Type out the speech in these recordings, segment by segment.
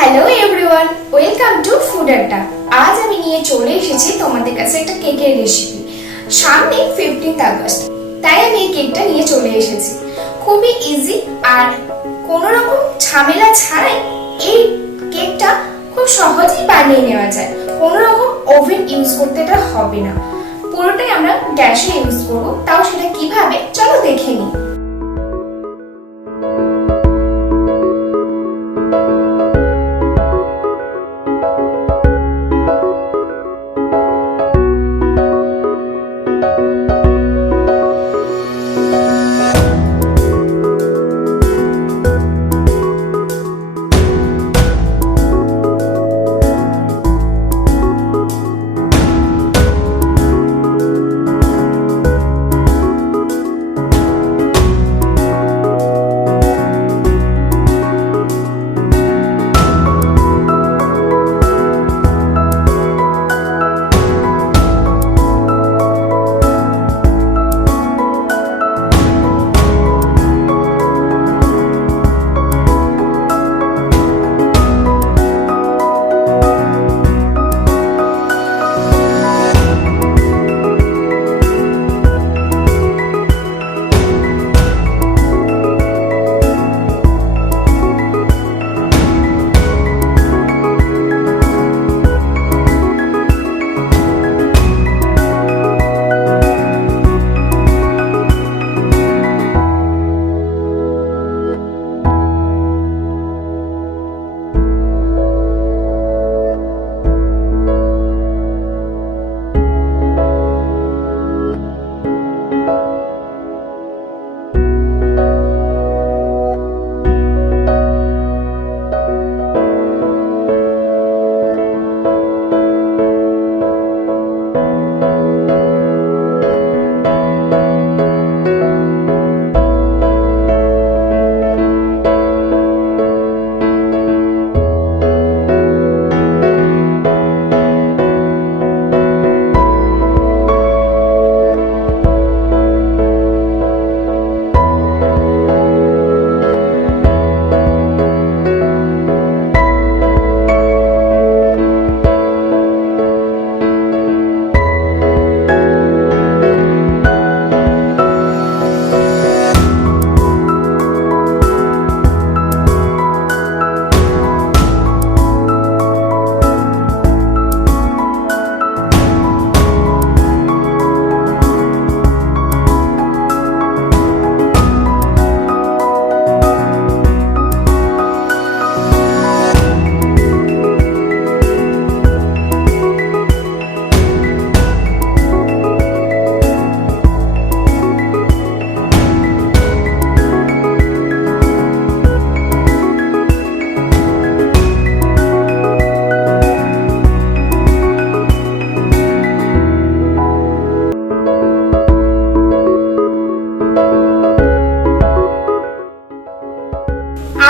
Hello everyone, welcome to Fooderda। আজ আমি নিয়ে চলে এসেছি তোমাদের কাছে একটা কেকের রেসিপি। সামনে 15th আগস্ট, তাই আমি এই কেকটা নিয়ে চলে এসেছি। খুবই ইজি আর কোনো রকম ঝামেলা ছাড়াই এই কেকটা খুব সহজেই বানিয়ে নেওয়া যায়। কোনো রকম ওভেন ইউজ করতে হবে না, পুরোটাই আমরা গ্যাসে ইউজ করব। তাও সেটা কিভাবে, চলো দেখে নিই।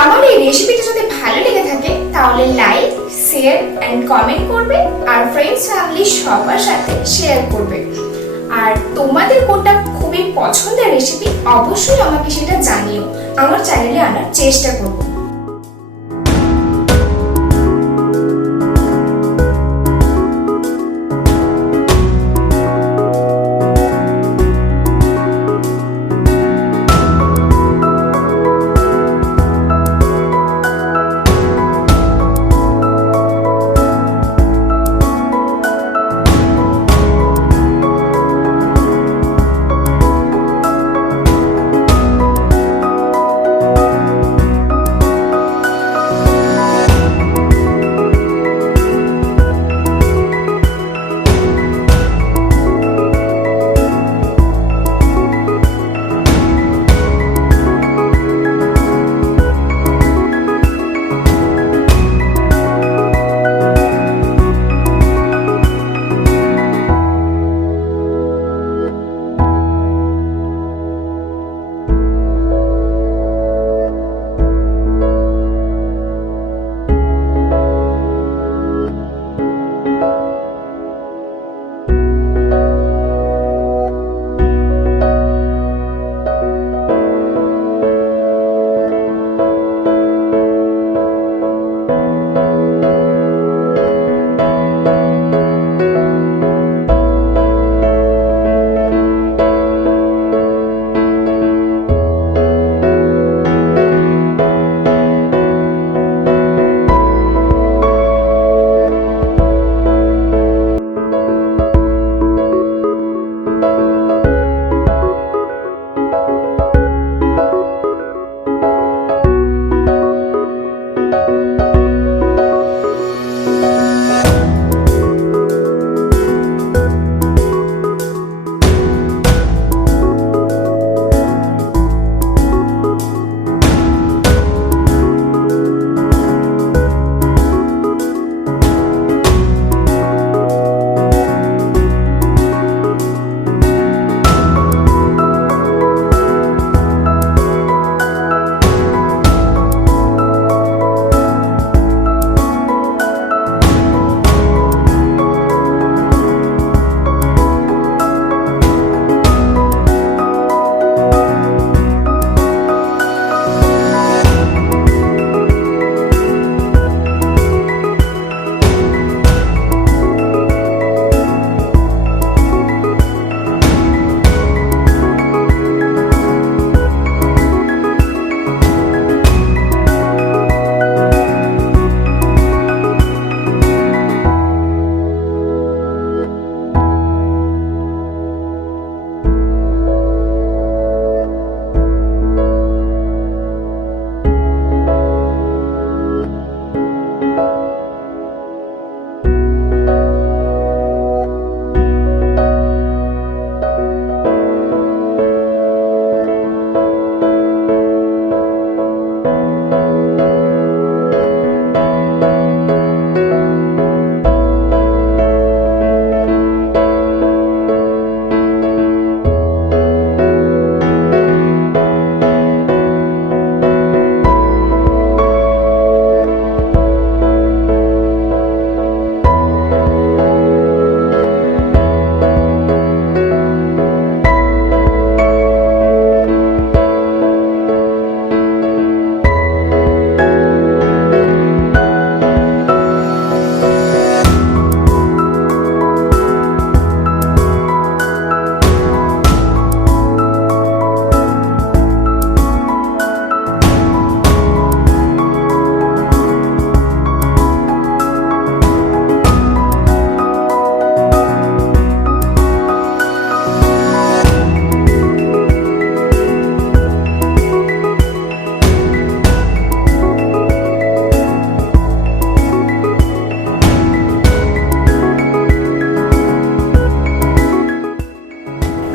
আমার এই রেসিপিটা যদি ভালো লেগে থাকে তাহলে লাইক, শেয়ার এন্ড কমেন্ট করবে আর ফ্রেন্ডস ফ্যামিলি সবার সাথে শেয়ার করবে। আর তোমাদের কোনটা খুবই পছন্দের রেসিপি অবশ্যই আমাকে সেটা জানিও, আমার চ্যানেলে আনার চেষ্টা করব।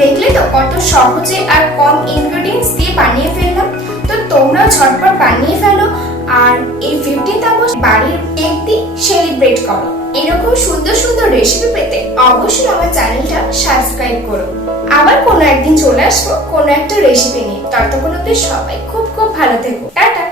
দেখলে তো কত সহজে আর কম ইনগ্রেডিয়েন্টস দিয়ে বানিয়ে ফেললাম। তো তোমরাও ঝটপট বানিয়ে ফেলো আর এই 15th আগস্ট বাড়ির কেক দিয়ে সেলিব্রেট করো। এরকম সুন্দর সুন্দর রেসিপি পেতে অবশ্যই আমার চ্যানেলটা সাবস্ক্রাইব করো। আবার কোনো একদিন চলে আসবো কোনো একটা রেসিপি নিয়ে। ততক্ষণ অবধি সবাই খুব খুব ভালো থেকো। টাটা।